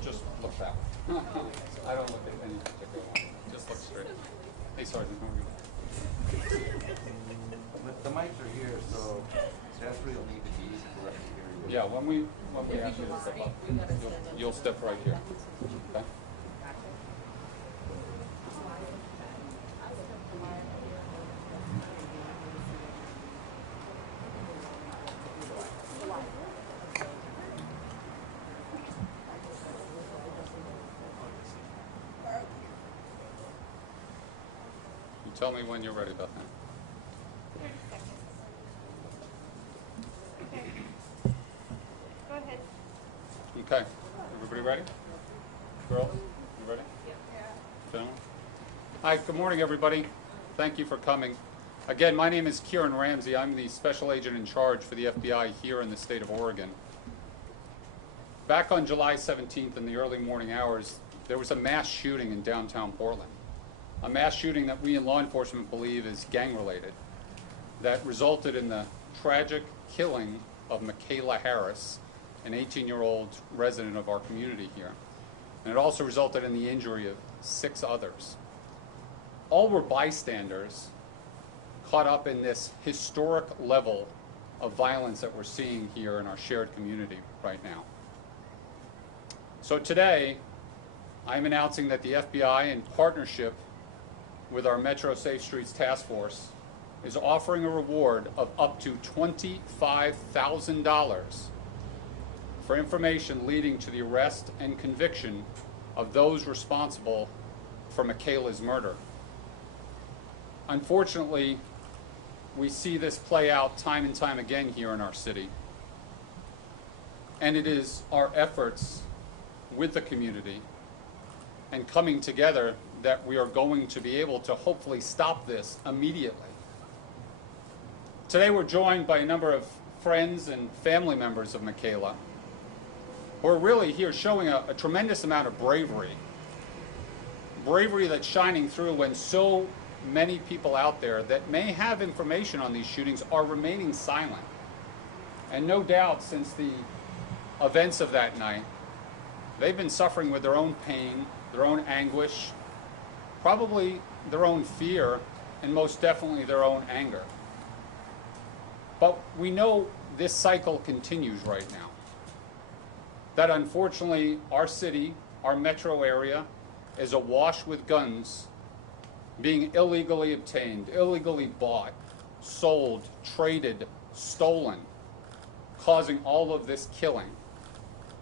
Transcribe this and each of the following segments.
Just look that way. I don't look at any particular one. Just look straight. Hey, Sergeant, how are you? The mics are here, so that's where you'll need to be for us to hear you. Yeah, when we ask you to step up, you'll step right here. Okay? You tell me when you're ready, Bethany. 30 seconds. Okay. Go ahead. Okay. Everybody ready? Girls, you ready? Gentlemen? Hi, good morning, everybody. Thank you for coming. Again, my name is Kieran Ramsey. I'm the special agent in charge for the FBI here in the state of Oregon. Back on July 17th in the early morning hours, there was a mass shooting in downtown Portland. A mass shooting that we in law enforcement believe is gang-related, that resulted in the tragic killing of Michaela Harris, an 18-year-old resident of our community here. And it also resulted in the injury of 6 others. All were bystanders caught up in this historic level of violence that we're seeing here in our shared community right now. So today, I'm announcing that the FBI, in partnership with our Metro Safe Streets Task Force, is offering a reward of up to $25,000 for information leading to the arrest and conviction of those responsible for Michaela's murder. Unfortunately, we see this play out time and time again here in our city. And it is our efforts with the community and coming together that we are going to be able to hopefully stop this immediately. Today we're joined by a number of friends and family members of Michaela who are really here showing a tremendous amount of bravery. Bravery that's shining through when so many people out there that may have information on these shootings are remaining silent. And no doubt since the events of that night, they've been suffering with their own pain, their own anguish, probably their own fear, and most definitely their own anger. But we know this cycle continues right now. That unfortunately our city, our metro area, is awash with guns being illegally obtained, illegally bought, sold, traded, stolen, causing all of this killing,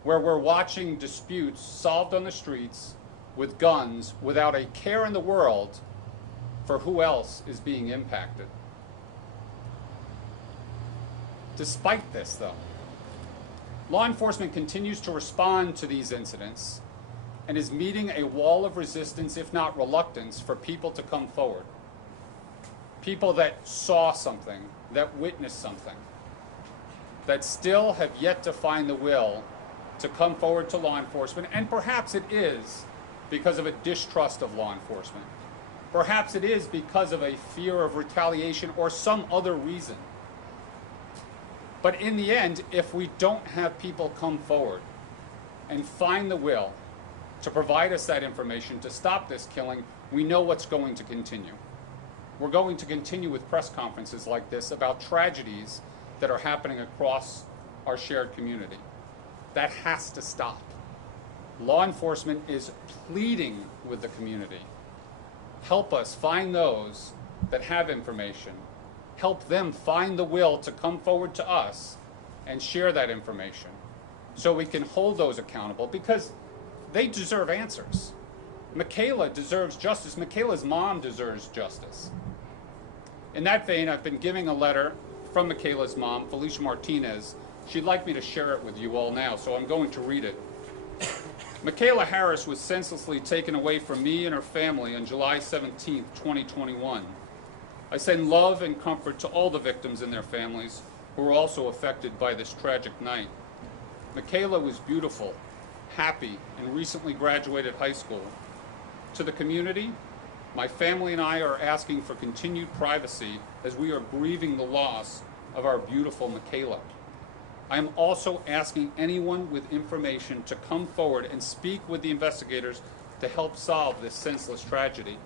where we're watching disputes solved on the streets with guns without a care in the world for who else is being impacted. Despite this, though, law enforcement continues to respond to these incidents and is meeting a wall of resistance, if not reluctance, for people to come forward. People that saw something, that witnessed something, that still have yet to find the will to come forward to law enforcement, and perhaps it is because of a distrust of law enforcement. Perhaps it is because of a fear of retaliation or some other reason. But in the end, if we don't have people come forward and find the will to provide us that information to stop this killing, we know what's going to continue. We're going to continue with press conferences like this about tragedies that are happening across our shared community. That has to stop. Law enforcement is pleading with the community. Help us find those that have information. Help them find the will to come forward to us and share that information so we can hold those accountable, because they deserve answers. Michaela deserves justice. Michaela's mom deserves justice. In that vein, I've been giving a letter from Michaela's mom, Felicia Martinez. She'd like me to share it with you all now, so I'm going to read it. Michaela Harris was senselessly taken away from me and her family on July 17, 2021. I send love and comfort to all the victims and their families who were also affected by this tragic night. Michaela was beautiful, happy, and recently graduated high school. To the community, my family and I are asking for continued privacy as we are grieving the loss of our beautiful Michaela. I am also asking anyone with information to come forward and speak with the investigators to help solve this senseless tragedy.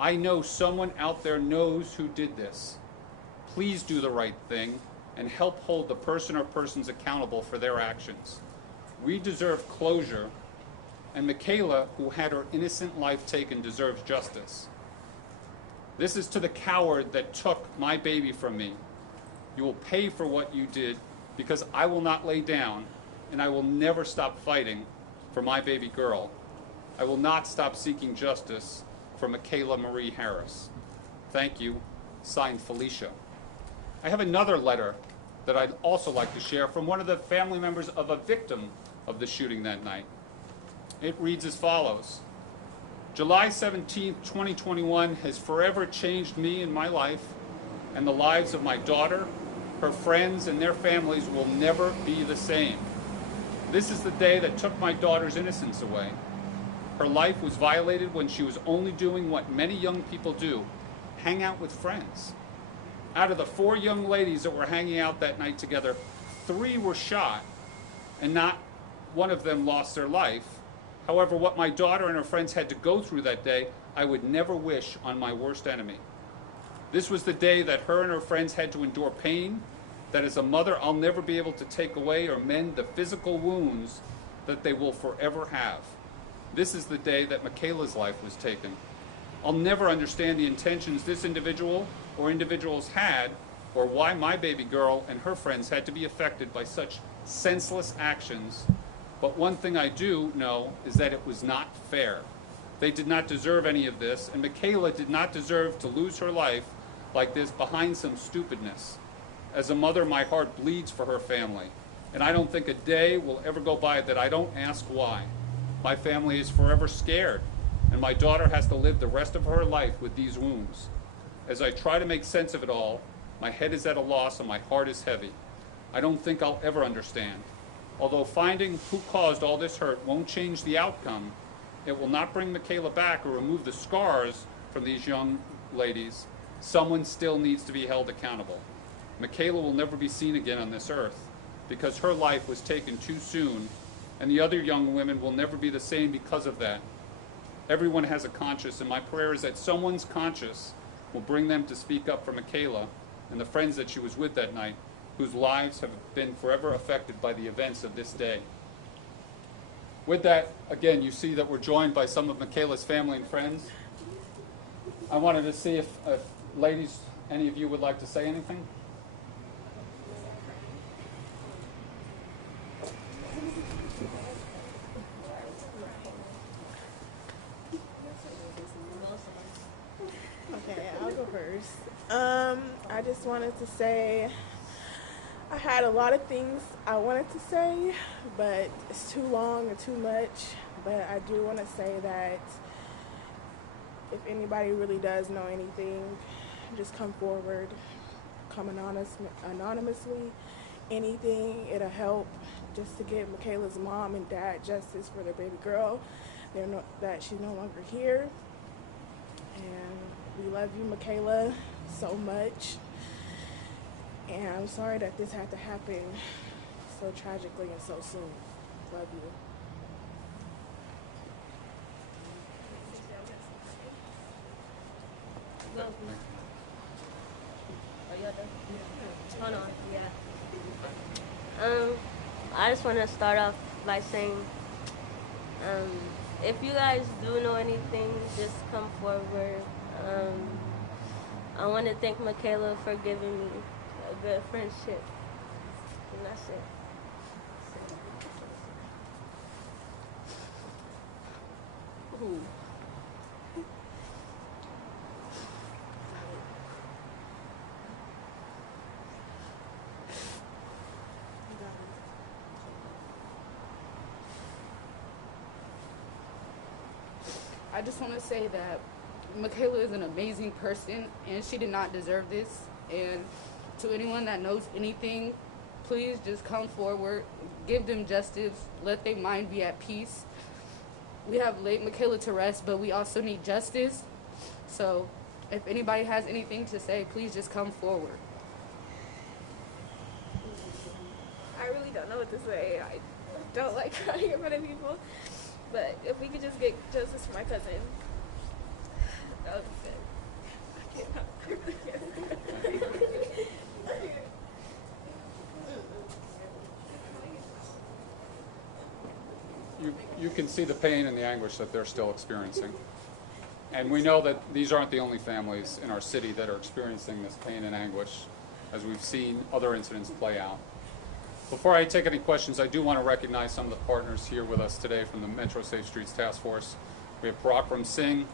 I know someone out there knows who did this. Please do the right thing and help hold the person or persons accountable for their actions. We deserve closure, and Michaela, who had her innocent life taken, deserves justice. This is to the coward that took my baby from me. You will pay for what you did, because I will not lay down, and I will never stop fighting for my baby girl. I will not stop seeking justice for Michaela Marie Harris. Thank you. Signed, Felicia. I have another letter that I'd also like to share from one of the family members of a victim of the shooting that night. It reads as follows. July 17, 2021 has forever changed me and my life, and the lives of my daughter, her friends, and their families will never be the same. This is the day that took my daughter's innocence away. Her life was violated when she was only doing what many young people do, hang out with friends. Out of the 4 young ladies that were hanging out that night together, 3 were shot, and not one of them lost their life. However, what my daughter and her friends had to go through that day, I would never wish on my worst enemy. This was the day that her and her friends had to endure pain, that as a mother I'll never be able to take away or mend the physical wounds that they will forever have. This is the day that Michaela's life was taken. I'll never understand the intentions this individual or individuals had, or why my baby girl and her friends had to be affected by such senseless actions. But one thing I do know is that it was not fair. They did not deserve any of this, and Michaela did not deserve to lose her life like this behind some stupidness. As a mother, my heart bleeds for her family, and I don't think a day will ever go by that I don't ask why. My family is forever scared, and my daughter has to live the rest of her life with these wounds. As I try to make sense of it all, my head is at a loss and my heart is heavy. I don't think I'll ever understand. Although finding who caused all this hurt won't change the outcome, it will not bring Michaela back or remove the scars from these young ladies. Someone still needs to be held accountable. Michaela will never be seen again on this earth because her life was taken too soon, and the other young women will never be the same because of that. Everyone has a conscience, and my prayer is that someone's conscience will bring them to speak up for Michaela and the friends that she was with that night, whose lives have been forever affected by the events of this day. With that, again, you see that we're joined by some of Michaela's family and friends. I wanted to see if ladies, any of you would like to say anything? Okay, I'll go first. I just wanted to say I had a lot of things I wanted to say, but it's too long or too much. But I do want to say that if anybody really does know anything, just come forward, come anonymously, anything, it'll help just to get Michaela's mom and dad justice for their baby girl. That she's no longer here. And we love you, Michaela, so much. And I'm sorry that this had to happen so tragically and so soon. Love you. Hold on, yeah. I just want to start off by saying, if you guys do know anything, just come forward. I want to thank Michaela for giving me a good friendship, and that's it. Ooh. I just want to say that Michaela is an amazing person, and she did not deserve this. And to anyone that knows anything, please just come forward, give them justice, let their mind be at peace. We have laid Michaela to rest, but we also need justice. So if anybody has anything to say, please just come forward. don't know what to say. I don't like crying in front of people. But if we could just get justice for my cousin, that would be good. I cannot. You can see the pain and the anguish that they're still experiencing. And we know that these aren't the only families in our city that are experiencing this pain and anguish, as we've seen other incidents play out. Before I take any questions, I do want to recognize some of the partners here with us today from the Metro Safe Streets Task Force. We have Parakram Singh,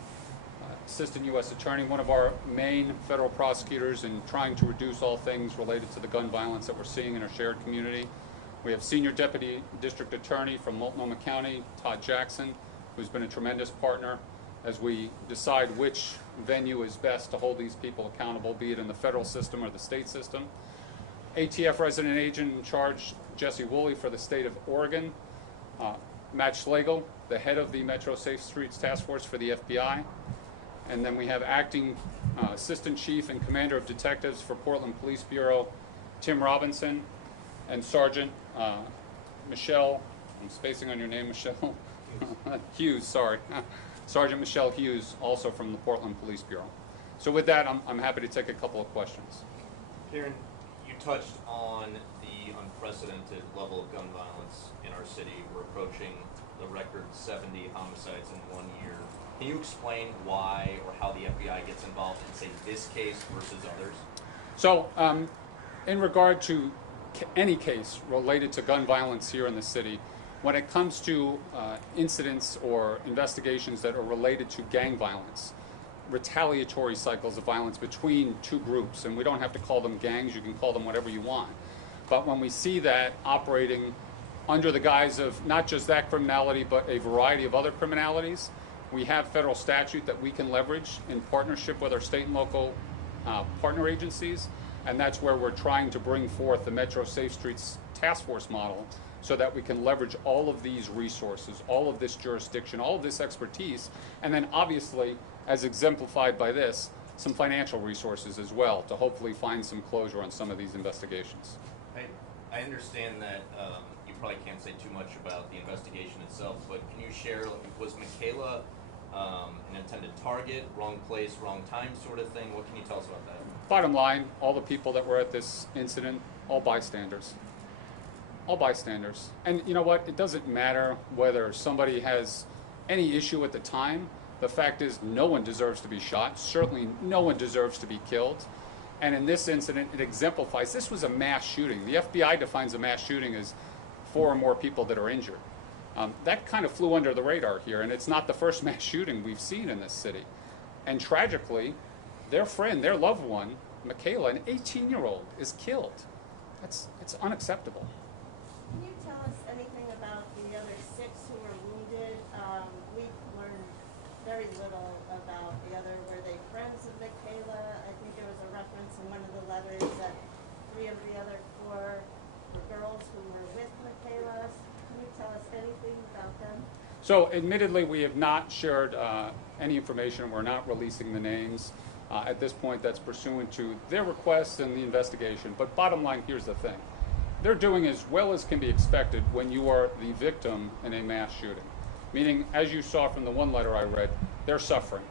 Assistant U.S. Attorney, one of our main federal prosecutors in trying to reduce all things related to the gun violence that we're seeing in our shared community. We have Senior Deputy District Attorney from Multnomah County, Todd Jackson, who's been a tremendous partner as we decide which venue is best to hold these people accountable, be it in the federal system or the state system. ATF Resident Agent in Charge, Jesse Woolley for the state of Oregon. Matt Schlegel, the head of the Metro Safe Streets Task Force for the FBI. And then we have Acting Assistant Chief and Commander of Detectives for Portland Police Bureau, Tim Robinson, and Sergeant Michelle, I'm spacing on your name, Michelle, Hughes, sorry. Sergeant Michelle Hughes, also from the Portland Police Bureau. So with that, I'm happy to take a couple of questions. Karen, you touched on the unprecedented level of gun violence in our city. We're approaching the record 70 homicides in 1 year. Can you explain why or how the FBI gets involved in, say, this case versus others? So in regard to any case related to gun violence here in the city, when it comes to incidents or investigations that are related to gang violence, retaliatory cycles of violence between two groups, and we don't have to call them gangs, you can call them whatever you want. But when we see that operating under the guise of not just that criminality, but a variety of other criminalities, we have federal statute that we can leverage in partnership with our state and local partner agencies, and that's where we're trying to bring forth the Metro Safe Streets Task Force model so that we can leverage all of these resources, all of this jurisdiction, all of this expertise, and then obviously, as exemplified by this, some financial resources as well to hopefully find some closure on some of these investigations. I understand that you probably can't say too much about the investigation itself, but can you share, was Michaela an intended target, wrong place, wrong time sort of thing? What can you tell us about that? Bottom line, all the people that were at this incident, all bystanders. All bystanders. And you know what? It doesn't matter whether somebody has any issue at the time. The fact is no one deserves to be shot. Certainly no one deserves to be killed. And in this incident, it exemplifies, this was a mass shooting. The FBI defines a mass shooting as 4 or more people that are injured. That kind of flew under the radar here, and it's not the first mass shooting we've seen in this city. And tragically, their friend, their loved one, Michaela, an 18-year-old, is killed. It's unacceptable. Can you tell us anything about the other 6 who were wounded? We've learned very little about the other. Were they friends of Michaela? I think there was a reference in one of the letters that 3 of the other 4 were girls who were with Michaela. Can you tell us anything about them? So admittedly, we have not shared any information. We're not releasing the names. At this point, that's pursuant to their requests and the investigation. But bottom line, here's the thing. They're doing as well as can be expected when you are the victim in a mass shooting. Meaning, as you saw from the one letter I read, they're suffering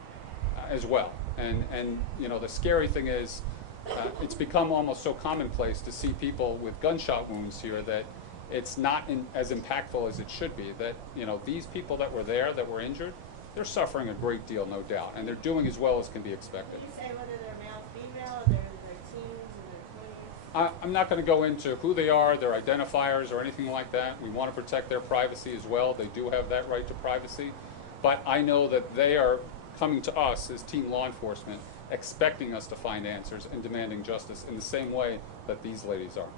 as well. And you know, the scary thing is, it's become almost so commonplace to see people with gunshot wounds here that it's not as impactful as it should be. That, you know, these people that were there, that were injured, they're suffering a great deal, no doubt, and they're doing as well as can be expected. Can you say whether they're male, female, or they're teens or they're 20s? I'm not going to go into who they are, their identifiers, or anything like that. We want to protect their privacy as well. They do have that right to privacy. But I know that they are coming to us as team law enforcement, expecting us to find answers and demanding justice in the same way that these ladies are.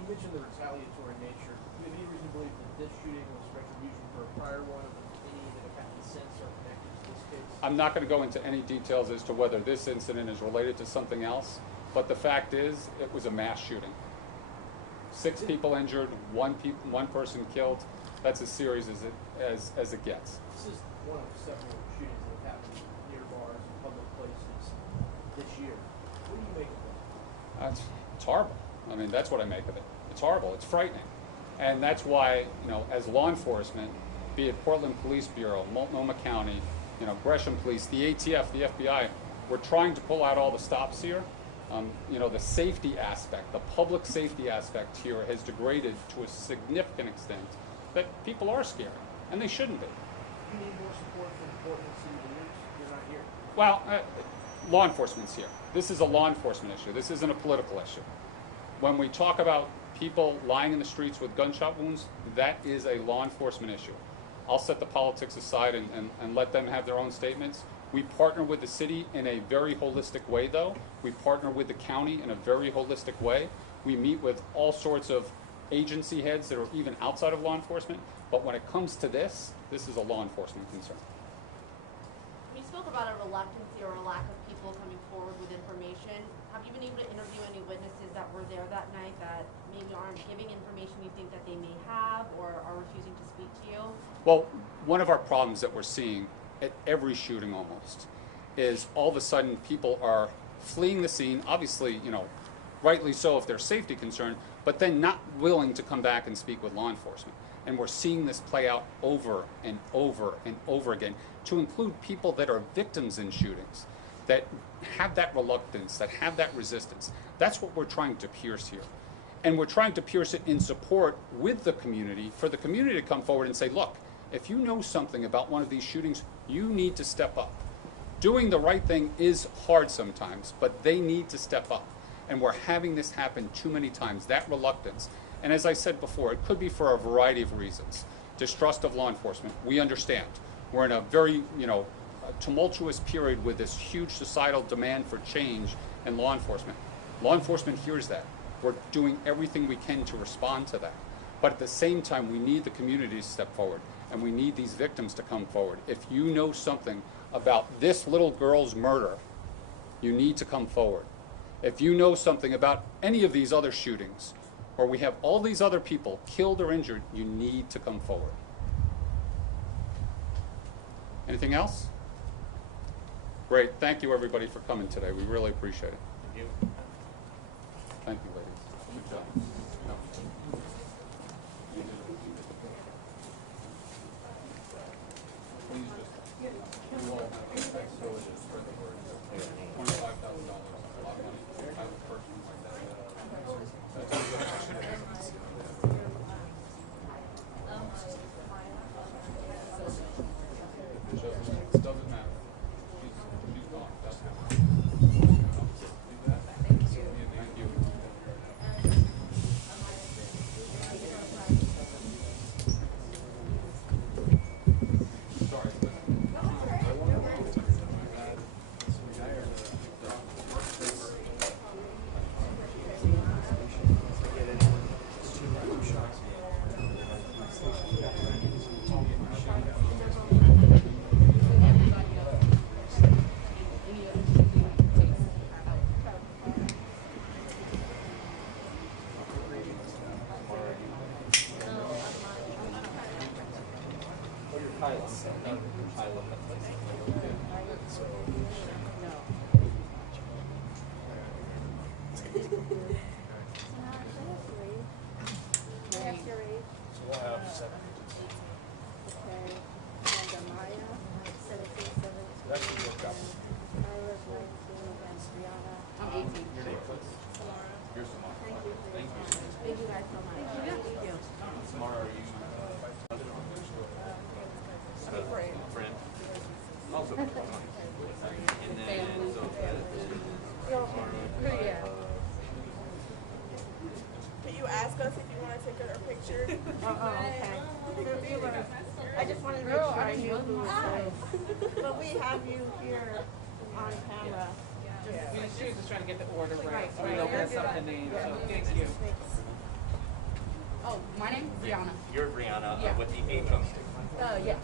You mentioned the retaliatory nature. Do you have any reason to believe that this shooting was retribution for a prior one, or that any that have happened since are connected to this case? I'm not going to go into any details as to whether this incident is related to something else, but the fact is it was a mass shooting. 6 people injured, one person killed. That's as serious as it gets. This is one of several shootings that have happened near bars and public places this year. What do you make of that? It's horrible. I mean, that's what I make of it. It's horrible. It's frightening. And that's why, as law enforcement, be it Portland Police Bureau, Multnomah County, Gresham Police, the ATF, the FBI, we're trying to pull out all the stops here. The safety aspect, the public safety aspect here has degraded to a significant extent that people are scared, and they shouldn't be. You need more support from Portland city leaders. You're not here. Well, law enforcement's here. This is a law enforcement issue. This isn't a political issue. When we talk about people lying in the streets with gunshot wounds, that is a law enforcement issue. I'll set the politics aside and let them have their own statements. We partner with the city in a very holistic way, though. We partner with the county in a very holistic way. We meet with all sorts of agency heads that are even outside of law enforcement. But when it comes to this is a law enforcement concern. You spoke about a reluctancy or a lack of people coming forward with information. Have you been able to interview any witnesses that were there that night that maybe aren't giving information you think that they may have or are refusing to speak to you? Well, one of our problems that we're seeing at every shooting almost is all of a sudden people are fleeing the scene, obviously, rightly so if there's safety concern, but then not willing to come back and speak with law enforcement. And we're seeing this play out over and over and over again, to include people that are victims in shootings, that have that reluctance, that have that resistance. That's what we're trying to pierce here. And we're trying to pierce it in support with the community, for the community to come forward and say, look, if you know something about one of these shootings, you need to step up. Doing the right thing is hard sometimes, but they need to step up. And we're having this happen too many times, that reluctance. And as I said before, it could be for a variety of reasons. Distrust of law enforcement, we understand. We're in a very, tumultuous period with this huge societal demand for change in law enforcement. Law enforcement hears that. We're doing everything we can to respond to that. But at the same time, we need the community to step forward, and we need these victims to come forward. If you know something about this little girl's murder, you need to come forward. If you know something about any of these other shootings, where we have all these other people killed or injured, you need to come forward. Anything else? Great. Thank you, everybody, for coming today. We really appreciate it. Thank you. Thank you, ladies. Good job. Please just, you all have to spread the word. $25,000 is a lot of money. I have a person like that. It doesn't matter. She's gone. That's good. Do that. Thank you. Sorry. Can you ask us if you want to take a picture? Okay. I just wanted to make sure I knew who was who. But we have you here on camera. She was just trying to get the order right. Right, So we right. don't mess up the name, so thank you. Oh, my name's Brianna. You're Brianna Yeah. with the H on stick. Yeah.